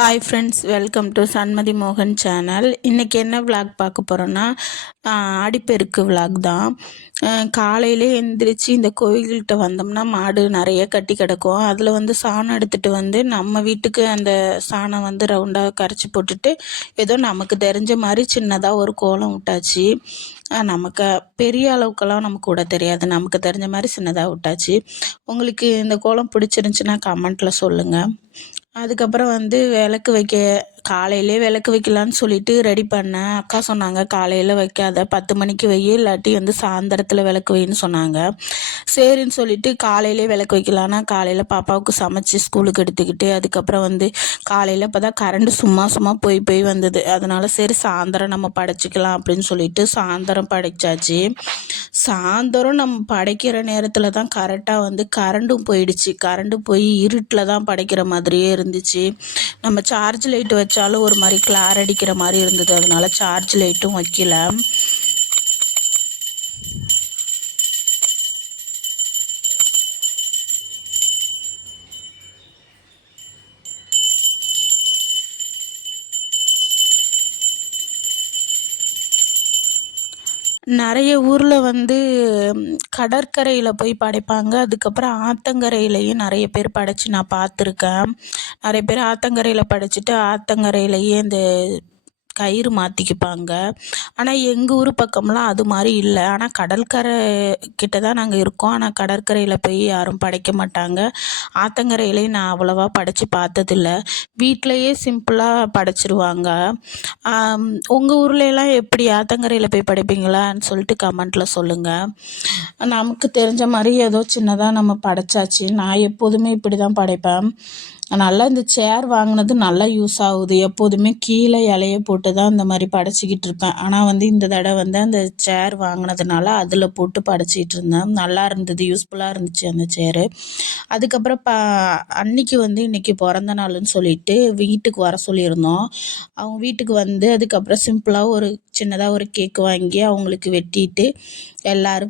Hi friends, welcome to Shanmathi மோகன் channel. இன்றைக்கி என்ன விளாக் பார்க்க போகிறோன்னா, ஆடிப்பெருக்கு விளாக் தான். காலையிலே எந்திரிச்சு இந்த கோயில்கிட்ட வந்தோம்னா மாடு நிறைய கட்டி கிடக்கும். அதில் சாணம் எடுத்துகிட்டு நம்ம வீட்டுக்கு அந்த சாணம் ரவுண்டாக கரைச்சி போட்டுட்டு ஏதோ நமக்கு தெரிஞ்ச மாதிரி சின்னதாக ஒரு கோலம் விட்டாச்சு. நமக்கு பெரிய அளவுக்கெல்லாம் நமக்கு விட தெரியாது, நமக்கு தெரிஞ்ச மாதிரி சின்னதாக விட்டாச்சு. உங்களுக்கு இந்த கோலம் பிடிச்சிருந்துச்சின்னா கமெண்ட்டில் சொல்லுங்கள். அதுக்கப்புறம் விளக்கு வைக்க காலையிலே விளக்கு வைக்கலான்னு சொல்லிட்டு ரெடி பண்ணேன். அக்கா சொன்னாங்க காலையில் வைக்காத, 10 மணிக்கு வை, இல்லாட்டி சாயந்தரத்தில் விளக்கு வைன்னு சொன்னாங்க. சரின்னு சொல்லிட்டு காலையிலே விளக்கு வைக்கலான்னா காலையில் பாப்பாவுக்கு சமைச்சு ஸ்கூலுக்கு எடுத்துக்கிட்டு அதுக்கப்புறம் காலையில் இப்போ தான் கரண்ட் சும்மா போய் வந்தது. அதனால சரி சாயந்தரம் நம்ம படைச்சிக்கலாம் அப்படின்னு சொல்லிட்டு சாயந்தரம் படைச்சாச்சு. சாயந்தரம் நம்ம படைக்கிற நேரத்தில் தான் கரெக்டாக கரண்டும் போயிடுச்சு. கரண்டு போய் இருட்டில் தான் படைக்கிற மாதிரியே இருந்துச்சு. நம்ம சார்ஜ் லைட்டு வச்சாலும் ஒரு மாதிரி கிளார் அடிக்கிற மாதிரி இருந்தது. அதனால சார்ஜ் லைட்டும் வைக்கல. நிறைய ஊரில் கடற்கரையில் போய் படைப்பாங்க. அதுக்கப்புறம் ஆற்றங்கரையிலையும் நிறைய பேர் படைச்சி நான் பார்த்துருக்கேன். நிறைய பேர் ஆற்றங்கரையில் படைச்சிட்டு ஆற்றங்கரையிலையே இந்த கயிறு மாற்றிக்குப்பாங்க. ஆனால் எங்கள் ஊர் பக்கம்லாம் அது மாதிரி இல்லை. ஆனால் கடற்கரை கிட்ட தான் நாங்கள் இருக்கோம். ஆனால் கடற்கரையில் போய் யாரும் படைக்க மாட்டாங்க. ஆற்றங்கரையிலையும் நான் அவ்வளோவா படைச்சி பார்த்ததில்ல. வீட்டிலையே சிம்பிளாக படைச்சிருவாங்க. உங்கள் ஊர்லெலாம் எப்படி ஆற்றங்கரையில் போய் படைப்பீங்களான்னு சொல்லிட்டு கமெண்ட்டில் சொல்லுங்கள். நமக்கு தெரிஞ்ச மாதிரி ஏதோ சின்னதாக நம்ம படைச்சாச்சு. நான் எப்போதுமே இப்படி தான் படைப்பேன். நல்லா இந்த சேர் வாங்கினது நல்லா யூஸ் ஆகுது. எப்போதுமே கீழே இலைய போட்டு தான் இந்த மாதிரி படைச்சிக்கிட்டு இருப்பேன். ஆனால் இந்த தடவை அந்த சேர் வாங்கினதுனால அதில் போட்டு படைச்சிக்கிட்டு இருந்தேன். நல்லா இருந்தது, யூஸ்ஃபுல்லாக இருந்துச்சு அந்த சேரு. அதுக்கப்புறம் அன்னைக்கு இன்னைக்கு பிறந்த நாளுன்னு சொல்லிட்டு வீட்டுக்கு வர சொல்லியிருந்தோம். அவங்க வீட்டுக்கு அதுக்கப்புறம் சிம்பிளாக ஒரு சின்னதாக ஒரு கேக் வாங்கி அவங்களுக்கு வெட்டிட்டு எல்லாரும்